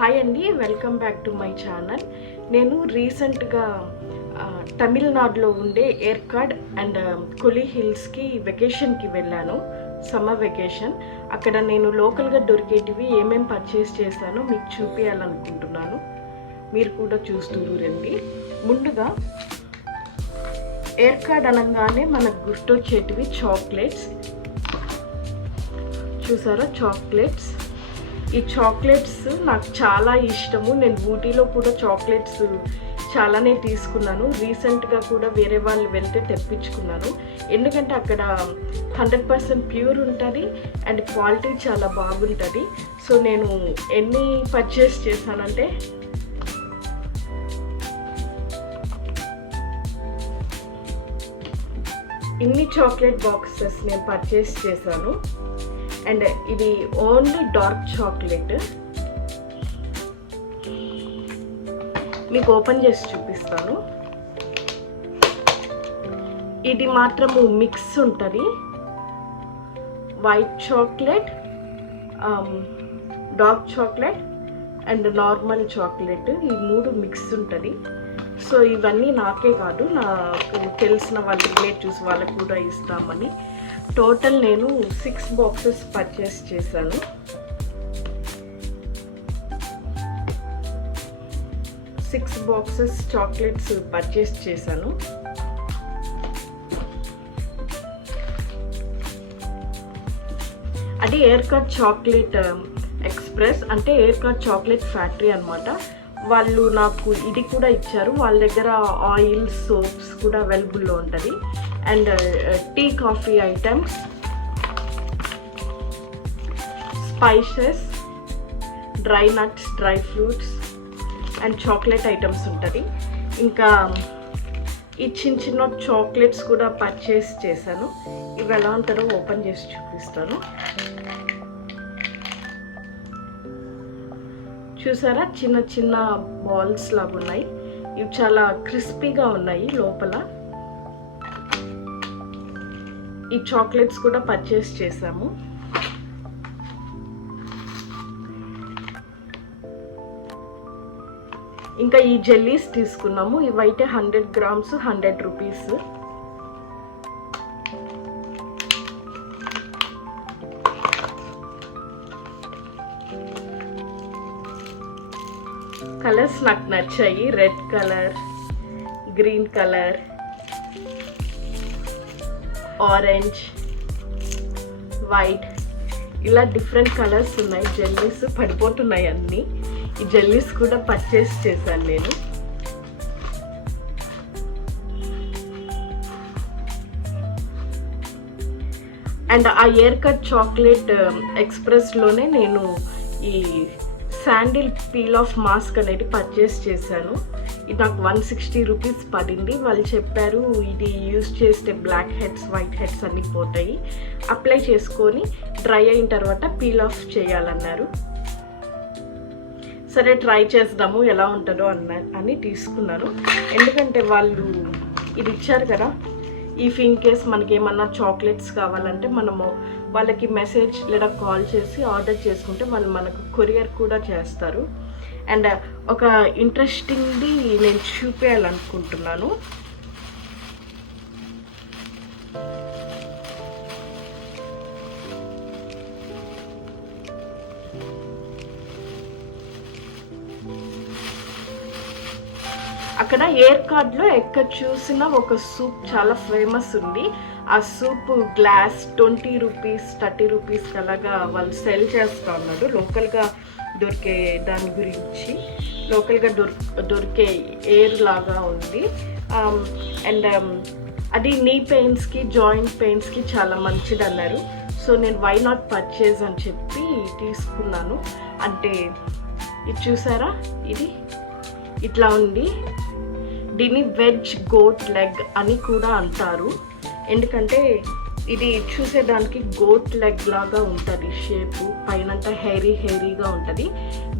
Hi అండి, welcome back to my channel. నేను రీసెంట్గా తమిళనాడులో ఉండే ఏర్కాడ్ అండ్ కొలి హిల్స్కి వెకేషన్కి వెళ్ళాను, సమ్మర్ వెకేషన్. అక్కడ నేను లోకల్గా దొరికేటివి ఏమేమి పర్చేస్ చేశానో మీకు చూపించాలనుకుంటున్నాను. మీరు కూడా చూస్తూ రండి. ముందుగా ఏర్కాడ్ అనగానే మనకు గుర్తొచ్చేటివి చాక్లెట్స్. చూసారా చాక్లెట్స్? ఈ చాక్లెట్స్ నాకు చాలా ఇష్టము. నేను ఊటీలో కూడా చాక్లెట్స్ చాలానే తీసుకున్నాను. రీసెంట్గా కూడా వేరే వాళ్ళు వెళ్తే తెప్పించుకున్నాను. ఎందుకంటే అక్కడ 100% ప్యూర్ ఉంటుంది అండ్ క్వాలిటీ చాలా బాగుంటుంది. సో నేను ఎన్ని పర్చేస్ చేశానంటే ఇన్ని చాక్లెట్ బాక్సెస్ నేను పర్చేస్ చేశాను. అండ్ ఇది ఓన్లీ డార్క్ చాక్లెట్. మీకు ఓపెన్ చేసి చూపిస్తాను. ఇది మాత్రము మిక్స్ ఉంటుంది. White chocolate, dark chocolate and normal chocolate, ఈ మూడు మిక్స్ ఉంటుంది. సో ఇవన్నీ నాకే కాదు, నాకు తెలిసిన వాళ్ళ రిలేటివ్స్ వాళ్ళకు కూడా ఇస్తామని టోటల్ నేను 6 బాక్సెస్ పర్చేస్ చేశాను. సిక్స్ బాక్సెస్ చాక్లెట్స్ పర్చేస్ చేశాను. అది ఏర్కాడ్ చాక్లెట్ ఎక్స్ప్రెస్, అంటే ఏర్కాడ్ చాక్లెట్ ఫ్యాక్టరీ అనమాట. వాళ్ళు నాకు ఇది కూడా ఇచ్చారు. వాళ్ళ దగ్గర ఆయిల్, సోప్స్ కూడా అవైలబుల్లో ఉంటుంది. And tea, coffee items, spices, dry nuts, dry fruits and chocolate items ఉంటుంది. ఇంకా ఈ చిన్న చిన్న చాక్లెట్స్ కూడా పర్చేస్ చేశాను. ఇవి ఎలా ఉంటారో ఓపెన్ చేసి చూపిస్తాను. చూసారా, చిన్న చిన్న బాల్స్ లాగా ఉన్నాయి. ఇవి చాలా క్రిస్పీగా ఉన్నాయి లోపల. ఈ చాక్లెట్స్ కూడా పర్చేస్ చేసాము. ఇంకా ఈ జెల్లీస్ తీసుకున్నాము. ఇవైతే 100 గ్రామ్స్ 100 రూపీస్. కలర్స్ నాకు నచ్చాయి. Red colour, green colour, orange, white, ఇలా డిఫరెంట్ కలర్స్ ఉన్నాయి. జెల్లీస్ పడిపోతున్నాయి అన్నీ. ఈ జెల్లీస్ కూడా పర్చేస్ చేశాను నేను. అండ్ ఆ ఏర్కట్ చాక్లెట్ ఎక్స్ప్రెస్లోనే నేను ఈ శాండిల్ పీల్ ఆఫ్ మాస్క్ అనేది పర్చేస్ చేశాను. ఇది నాకు 160 రూపీస్ పడింది. వాళ్ళు చెప్పారు ఇది యూజ్ చేస్తే బ్లాక్ హెడ్స్, వైట్ హెడ్స్ అన్నీ పోతాయి, అప్లై చేసుకొని డ్రై అయిన తర్వాత పీల్ ఆఫ్ చేయాలన్నారు. సరే ట్రై చేద్దాము ఎలా ఉంటుందో అని తీసుకున్నాను. ఎందుకంటే వాళ్ళు ఇది ఇచ్చారు కదా, ఇఫ్ ఇన్ కేస్ మనకి ఏమన్నా చాక్లెట్స్ కావాలంటే మనము వాళ్ళకి మెసేజ్ లేదా కాల్ చేసి ఆర్డర్ చేసుకుంటే వాళ్ళు మనకు కొరియర్ కూడా చేస్తారు. అండ్ ఒక ఇంట్రెస్టింగ్ది నేను చూపించాలనుకుంటున్నాను. అక్కడ ఏర్కాడ్లో ఎక్కడ చూసినా ఒక సూప్ చాలా ఫేమస్ ఉంది. ఆ సూప్ గ్లాస్ 20 రూపీస్ 30 రూపీస్ అలాగా వాళ్ళు సెల్ చేస్తూ ఉన్నారు. లోకల్గా దొరికే దాని గురించి, లోకల్గా దొరికే ఎయిర్ లాగా ఉంది. అండ్ అది నీ పెయిన్స్కి, జాయింట్ పెయిన్స్కి చాలా మంచిది అన్నారు. సో నేను వై నాట్ పర్చేజ్ అని చెప్పి తీసుకున్నాను. అంటే ఇది చూసారా, ఇది ఇట్లా ఉంది. దీన్ని వెజ్ గోట్ లెగ్ అని కూడా అంటారు. ఎందుకంటే ఇది చూసేదానికి గోట్ లెగ్ లాగా ఉంటుంది షేపు, పైనంతా హెయిరీగా ఉంటుంది.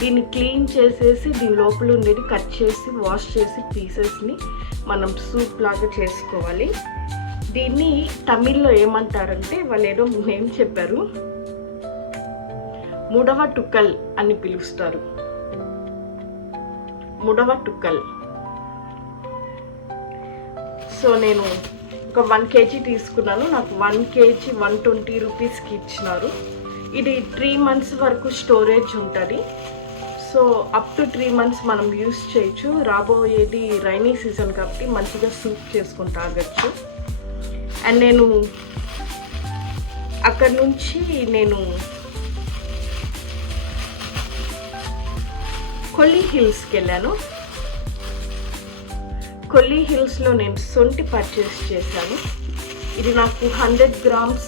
దీన్ని క్లీన్ చేసేసి దీని లోపల ఉండేది కట్ చేసి వాష్ చేసి పీసెస్ని మనం సూప్ లాగా చేసుకోవాలి. దీన్ని తమిళ్లో ఏమంటారంటే వాళ్ళు ఏదో నేమ్ చెప్పారు, మూడవ టుక్కల్ అని పిలుస్తారు. ముడవ టుక్కల్. సో నేను ఒక 1 kg తీసుకున్నాను. నాకు 1 kg 120 రూపీస్కి ఇచ్చినారు. ఇది 3 months వరకు స్టోరేజ్ ఉంటుంది. సో అప్ టు 3 months మనం యూస్ చేయొచ్చు. రాబోయేది రైనీ సీజన్ కాబట్టి మంచిగా సూప్ చేసుకుని తాగొచ్చు. అండ్ నేను అక్కడ నుంచి కొల్లి హిల్స్కి వెళ్ళాను. కొల్లి హిల్స్లో నేను సొంటి పర్చేస్ చేశాను. ఇది నాకు 100 grams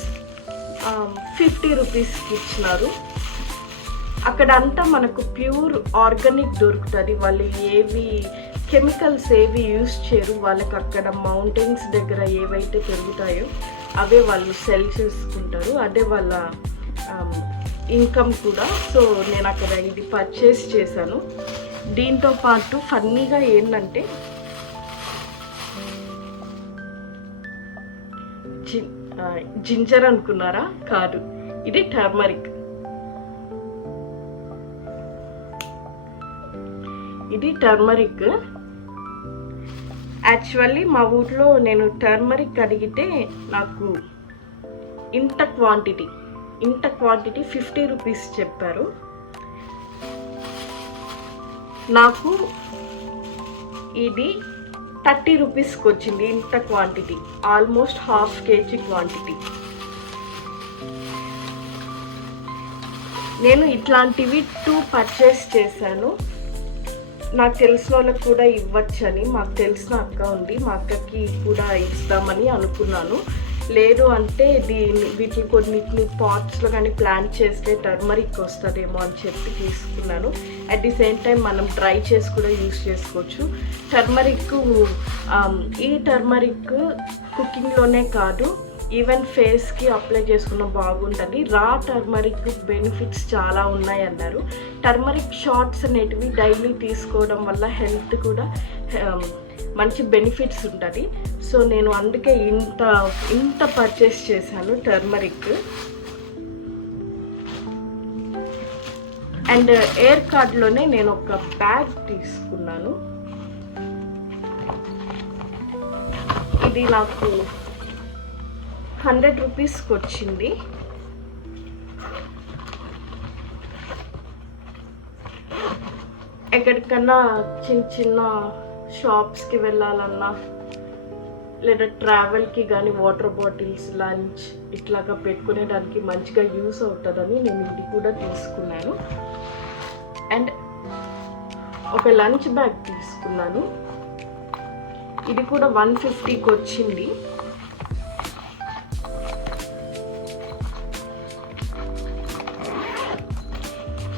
50 రూపీస్కి ఇచ్చినారు. అక్కడంతా మనకు ప్యూర్ ఆర్గానిక్ దొరుకుతుంది. వాళ్ళు ఏవి కెమికల్స్ ఏవి యూస్ చేయరు. వాళ్ళకి అక్కడ మౌంటైన్స్ దగ్గర ఏవైతే పెరుగుతాయో అవే వాళ్ళు సెల్ చేసుకుంటారు. అదే వాళ్ళ ఇన్కమ్ కూడా. సో నేను అక్కడ ఇది పర్చేస్ చేశాను. దీంతో పాటు ఫన్నీగా ఏంటంటే జింజర్ అనుకున్నారా? కాదు, ఇది టర్మరిక్. ఇది టర్మరిక్. యాక్చువల్లీ మా ఊర్లో నేను టర్మరిక్ అడిగితే నాకు ఇంత క్వాంటిటీ 50 రూపీస్ చెప్పారు. నాకు ఇది 30 రూపీస్కి వచ్చింది. ఇంత క్వాంటిటీ, ఆల్మోస్ట్ 1/2 kg క్వాంటిటీ. నేను ఇట్లాంటివి 2 పర్చేస్ చేశాను. నాకు తెలిసిన వాళ్ళకి కూడా ఇవ్వచ్చని, మాకు తెలిసిన అక్క ఉంది, మా అక్కకి కూడా ఇస్తామని అనుకున్నాను. లేదు అంటే వీటిని కొన్నిటిని పాట్స్లో కానీ ప్లాంట్ చేస్తే టర్మరిక్ వస్తుందేమో అని చెప్పి తీసుకున్నాను. అట్ ది సేమ్ టైం మనం డ్రై చేసి కూడా యూస్ చేసుకోవచ్చు. ఈ టర్మరిక్ కుకింగ్లోనే కాదు, ఈవెన్ ఫేస్కి అప్లై చేసుకున్న బాగుంటుంది. రా టర్మరిక్ బెనిఫిట్స్ చాలా ఉన్నాయి అన్నారు. టర్మరిక్ షార్ట్స్ అనేటివి డైలీ తీసుకోవడం వల్ల హెల్త్ కూడా మంచి బెనిఫిట్స్ ఉంటుంది. సో నేను అందుకే ఇంత పర్చేస్ చేశాను టర్మరిక్. అండ్ ఎయిర్ కార్డ్లోనే నేను ఒక బ్యాగ్ తీసుకున్నాను. ఇది నాకు 100 రూపీస్కి వచ్చింది. ఎక్కడికన్నా చిన్న షాప్స్కి వెళ్ళాలన్నా లేదా ట్రావెల్కి కానీ వాటర్ బాటిల్స్, లంచ్ ఇట్లాగా పెట్టుకునేదానికి మంచిగా యూస్ అవుతుందని నేను ఇది కూడా తీసుకున్నాను. అండ్ ఒక లంచ్ బ్యాగ్ తీసుకున్నాను. ఇది కూడా 150కి వచ్చింది.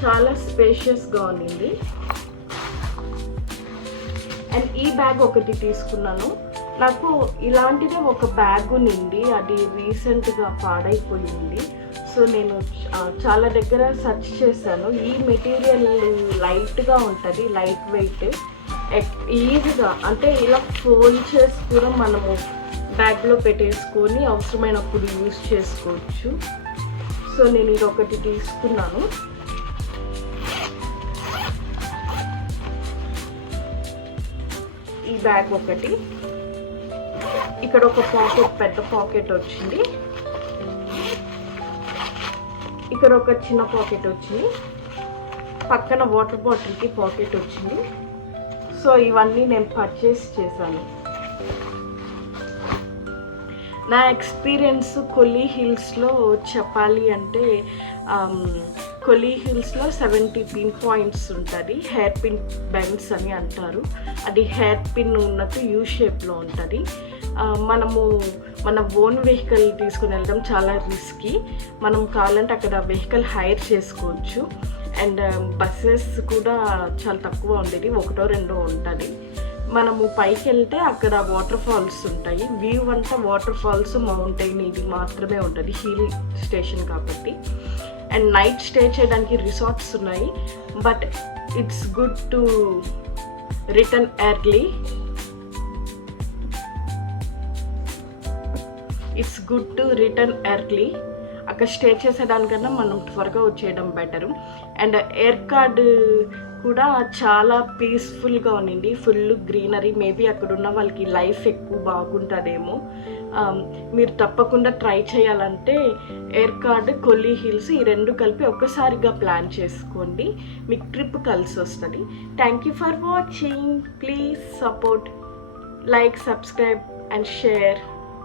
చాలా స్పేషియస్గా ఉంది. అండ్ ఈ బ్యాగ్ ఒకటి తీసుకున్నాను. నాకు ఇలాంటిదే ఒక బ్యాగ్ ఉంది, అది రీసెంట్గా పాడైపోయింది. సో నేను చాలా దగ్గర సెర్చ్ చేశాను. ఈ మెటీరియల్ లైట్గా ఉంటుంది, లైట్ వెయిట్, ఈజీగా అంటే ఇలా ఫోల్డ్ చేసి కూడా మనము బ్యాగ్లో పెట్టేసుకొని అవసరమైనప్పుడు యూస్ చేసుకోవచ్చు. సో నేను ఇది ఒకటి తీసుకున్నాను. ఈ బ్యాగ్ ఒకటి. ఇక్కడ ఒక పాకెట్, పెద్ద పాకెట్ వచ్చింది. ఇక్కడ ఒక చిన్న పాకెట్ వచ్చింది. పక్కన వాటర్ బాటిల్కి పాకెట్ వచ్చింది. సో ఇవన్నీ నేను పర్చేస్ చేశాను. నా ఎక్స్పీరియన్స్ కొల్లి హిల్స్లో చెప్పాలి అంటే, కొల్లి హిల్స్లో 70 పిన్ పాయింట్స్ ఉంటుంది. హెయిర్ పిన్ బెండ్స్ అని అంటారు. అది హెయిర్ పిన్ ఉన్నట్టు యూ షేప్లో ఉంటుంది. మనము మన ఓన్ వెహికల్ తీసుకుని వెళ్ళడం చాలా రిస్కీ. మనం కావాలంటే అక్కడ వెహికల్ హైర్ చేసుకోవచ్చు. అండ్ బస్సెస్ కూడా చాలా తక్కువ ఉండేది, 1-2 ఉంటుంది. మనము పైకి వెళ్తే అక్కడ వాటర్ ఫాల్స్ ఉంటాయి. వ్యూ అంతా వాటర్ ఫాల్స్, మౌంటైన్ ఇది మాత్రమే ఉంటుంది, హిల్ స్టేషన్ కాబట్టి. అండ్ నైట్ స్టే చేయడానికి రిసార్ట్స్ ఉన్నాయి. But it's good to return early. అక్కడ స్టే చేసేదానికన్నా మనం త్వరగా వచ్చేయడం బెటరు. అండ్ ఎయిర్ కార్డ్ కూడా చాలా పీస్ఫుల్గా ఉండింది, ఫుల్ గ్రీనరీ. మేబీ అక్కడ ఉన్న వాళ్ళకి లైఫ్ ఎక్కువ బాగుంటుందేమో. మీరు తప్పకుండా ట్రై చేయాలంటే ఏర్కాడ్, కొల్లీ హిల్స్ ఈ రెండు కలిపి ఒక్కసారిగా ప్లాన్ చేసుకోండి, మీకు ట్రిప్ కలిసి వస్తుంది. Thank you for watching. Please support, like, subscribe and share.